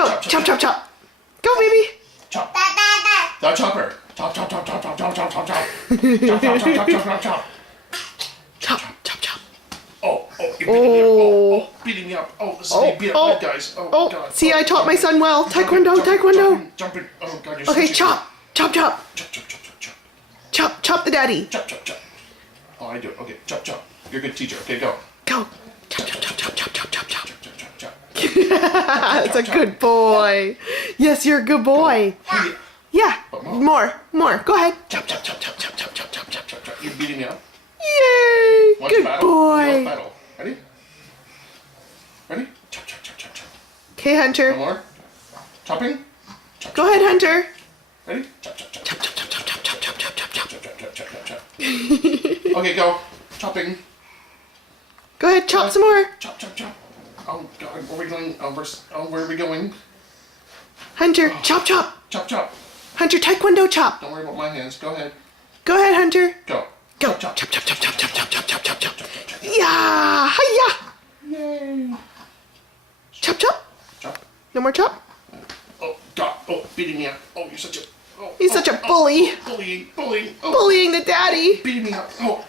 Go. Chop, chop, chop. Go, baby. Chop. The chopper. Chop, chop, chop, chop, chop, chop, chop, chop, chop. Chop, chop, chop, chop, chop, chop, chop. Chop, chop, chop. Oh, you're beating me up. Oh, beating me up. Oh, this is me beat up bad guys. Oh, God. See, I taught my son well. Taekwondo, taekwondo. Jumping. Oh, God, you're Okay, switching. chop, chop, chop. Chop, chop, chop, chop, chop. Chop, chop the daddy. Chop, chop, chop. Oh, I do it. Okay, chop, chop. You're a good teacher. Okay, go. Go. Chop, chop, chop, chop, chop, chop, chop, chop. Chop, chop, chop, chop. That's a good boy. Yes, you're a good boy. Yeah. More. Go ahead. Chop, chop, chop, chop, chop, chop, chop, chop, chop, chop, chop. You're beating me up. Yay. Want to Good battle? boy. Battle. Ready? Ready? Chop, chop, chop, chop, chop. Okay, No Hunter. more. Chopping. Chop, Go ahead, Hunter. Ready? Chop, chop, chop, chop, Chop, chop, chop, chop, chop, chop, chop, chop, chop. chop, chop, chop, chop, chop, chop. Okay, go. Chopping. Go ahead, chop some more. Chop, chop, chop. Oh, God. Where are we going? Where are we going? Hunter, chop, chop. Chop, chop. Hunter, taekwondo chop. Don't worry about my hands. Go ahead. Go ahead, Hunter. Go. Go. Chop, Chop, chop. chop, chop, chop, chop, chop, chop, chop, chop, chop. Yeah, hiya. Yay. Chop, chop. Chop. No more chop. Oh, God. Oh, beating me up. Oh, you're such a... Oh, He's such a bully. Bullying. Oh, Bullying the daddy. beating me up. Oh.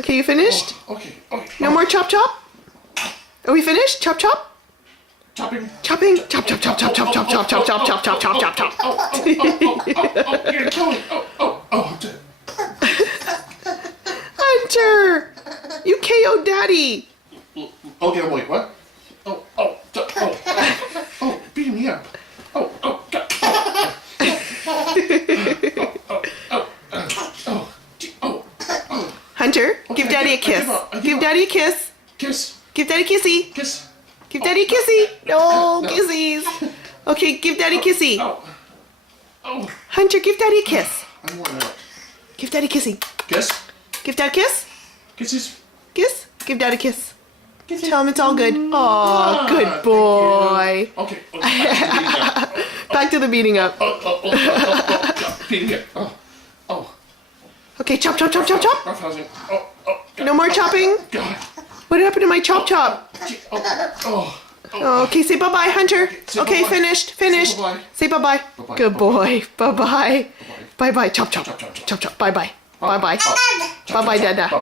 Okay, you finished? Okay. Okay. No more chop, chop. Are we finished? Chop, chop. Chopping. Chopping. Chop, chop, chop, chop, chop, chop, chop, chop, chop, chop, chop, chop, chop, chop. Oh, you're killing. I'm dead. Hunter, you KO'd daddy. Okay, wait, what? Oh, beating me up. God. Hunter, give daddy a kiss. Give daddy a kiss. Kiss. Give daddy a kissy. Kiss. Give daddy a kissy. No kissies. Okay, give daddy a kissy. Oh. Hunter, give daddy a kiss. I'm worn out. Give daddy a kissy. Kiss. Give dad a kiss. Kisses. Kiss. Give dad a kiss. Kisses. Tell him it's all good. Aw, good Thank boy. you. Okay. Back to the beating up. Beating it. Oh. Okay, chop, chop, chop, chop, chop. Roughhousing. God. No more chopping. God. What happened to my chop chop? Okay, say bye-bye, Hunter. say Okay, bye-bye. finished. bye-bye. Say bye-bye. Bye-bye. Good boy. Bye-bye. Bye-bye. Bye-bye. Chop, chop. Chop, chop, chop. Chop, chop. Bye-bye. Bye-bye. Chop, Bye-bye, chop, chop. Dada.